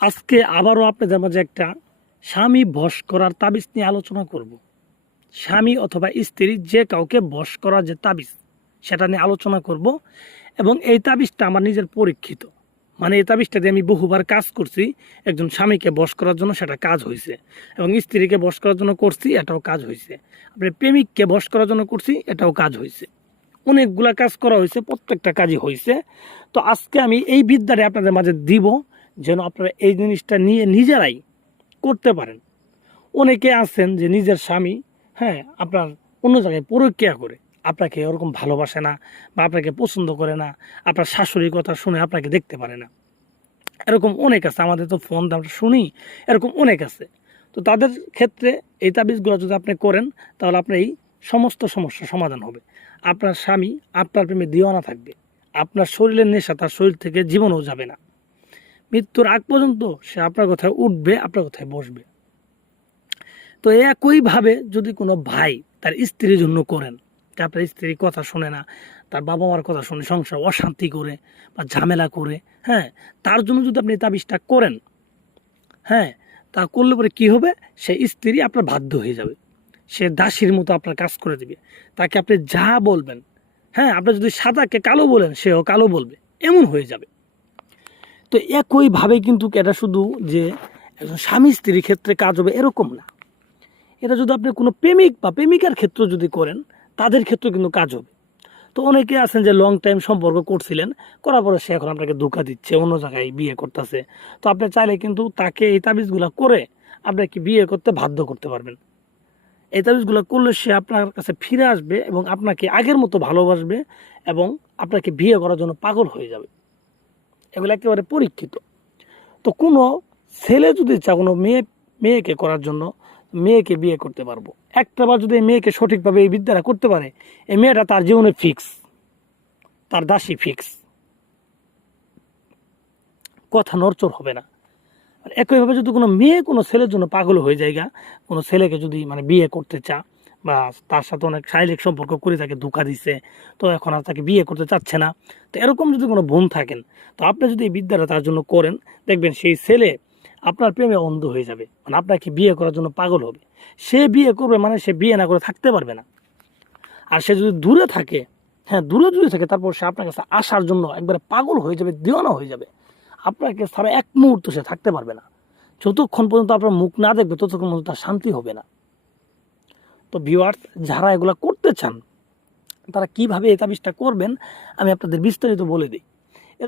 আজকে আবারও আপনাদের মাঝে একটা স্বামী বশ করার তাবিজ নিয়ে আলোচনা করব। স্বামী অথবা স্ত্রী যে কাউকে বশ করার যে তাবিজ সেটা নিয়ে আলোচনা করব। এবং এই তাবিজটা আমার নিজের পরীক্ষিত, মানে এই তাবিজটা দিয়ে আমি বহুবার কাজ করছি। একজন স্বামীকে বশ করার জন্য সেটা কাজ হয়েছে, এবং স্ত্রীকে বশ করার জন্য করছি, এটাও কাজ হয়েছে। আপনি প্রেমিককে বশ করার জন্য করছি, এটাও কাজ হয়েছে। অনেকগুলা কাজ করা হয়েছে, প্রত্যেকটা কাজই হয়েছে। তো আজকে আমি এই বিদ্যাটা আপনাদের মাঝে দিব, যেন আপনারা এই জিনিসটা নিয়ে নিজেরাই করতে পারেন। অনেকে আছেন যে নিজের স্বামী, হ্যাঁ, আপনার অন্য জায়গায় পরকীয়া করে, আপনাকে ওরকম ভালোবাসে না বা আপনাকে পছন্দ করে না, আপনার শাশুড়ির কথা শুনে আপনাকে দেখতে পারে না। এরকম অনেক আছে, আমাদের তো ফোন আমরা শুনি, এরকম অনেক আছে। তো তাদের ক্ষেত্রে এই তাবিজগুলো যদি আপনি করেন, তাহলে আপনার এই সমস্ত সমস্যার সমাধান হবে। আপনার স্বামী আপনার প্রেমে দিওয়ানা থাকবে, আপনার শরীরের নেশা তার শরীর থেকে জীবনেও যাবে না। মৃত্যুর আগ পর্যন্ত সে আপনার কথায় উঠবে, আপনার কথায় বসবে। তো একইভাবে যদি কোনো ভাই তার স্ত্রীর জন্য করেন, যে আপনার স্ত্রীর কথা শোনে না, তার বাবা মার কথা শুনে সংসার অশান্তি করে বা ঝামেলা করে, হ্যাঁ, তার জন্য যদি আপনি তাবিজটা করেন, হ্যাঁ, তা করলে পরে কী হবে, সে স্ত্রী আপনার বাধ্য হয়ে যাবে, সে দাসীর মতো আপনার কাজ করে দিবে। তাকে আপনি যা বলবেন, হ্যাঁ, আপনি যদি সাদাকে কালো বলেন সেও কালো বলবে, এমন হয়ে যাবে। তো একইভাবে কিন্তু এটা শুধু যে একজন স্বামী স্ত্রীর ক্ষেত্রে কাজ হবে এরকম না। এটা যদি আপনি কোনো প্রেমিক বা প্রেমিকার ক্ষেত্রে যদি করেন, তাদের ক্ষেত্রে কিন্তু কাজ হবে। তো অনেকে আছেন যে লং টাইম সম্পর্ক করছিলেন, করার পরে সে এখন আপনাকে ধোঁকা দিচ্ছে, অন্য জায়গায় বিয়ে করতেছে। তো আপনি চাইলে কিন্তু তাকে এই তাবিজগুলো করে আপনাকে বিয়ে করতে বাধ্য করতে পারবেন। এই তাবিজগুলো করলে সে আপনার কাছে ফিরে আসবে এবং আপনাকে আগের মতো ভালোবাসবে এবং আপনাকে বিয়ে করার জন্য পাগল হয়ে যাবে। এগুলো একেবারে পরীক্ষিত। তো কোনো ছেলে যদি চায় কোনো মেয়েকে করার জন্য, মেয়েকে বিয়ে করতে পারবো। একটাবার যদি এই মেয়েকে সঠিকভাবে এই বিদ্যাটা করতে পারে, এই মেয়েটা তার জীবনে ফিক্স, তার দাসী ফিক্স, কথা নড়চড় হবে না। আর একইভাবে যদি কোনো মেয়ে কোনো ছেলের জন্য পাগল হয়ে যায়, কোনো ছেলেকে যদি মানে বিয়ে করতে চা বা তার সাথে অনেক শারীরিক সম্পর্ক করে তাকে ধোঁকা দিছে, তো এখন আর তাকে বিয়ে করতে চাচ্ছে না, তো এরকম যদি কোনো বোন থাকেন, তো আপনি যদি এই বিদ্যাটা তার জন্য করেন, দেখবেন সেই ছেলে আপনার প্রেমে অন্ধ হয়ে যাবে, মানে আপনাকে বিয়ে করার জন্য পাগল হবে। সে বিয়ে করবে মানে সে বিয়ে না করে থাকতে পারবে না। আর সে যদি দূরে থাকে, হ্যাঁ, দূরে যদি থাকে, তারপর সে আপনার কাছে আসার জন্য একবারে পাগল হয়ে যাবে, দিওয়ানা হয়ে যাবে। আপনাকে ছাড়া এক মুহূর্ত সে থাকতে পারবে না। যতক্ষণ পর্যন্ত আপনার মুখ না দেখবে, ততক্ষণ পর্যন্ত তার শান্তি হবে না। তো ভিউয়ার্স, যারা এগুলা করতে চান, তারা কিভাবে এই তাবিজটা করবেন আমি আপনাদের বিস্তারিত বলে দিই।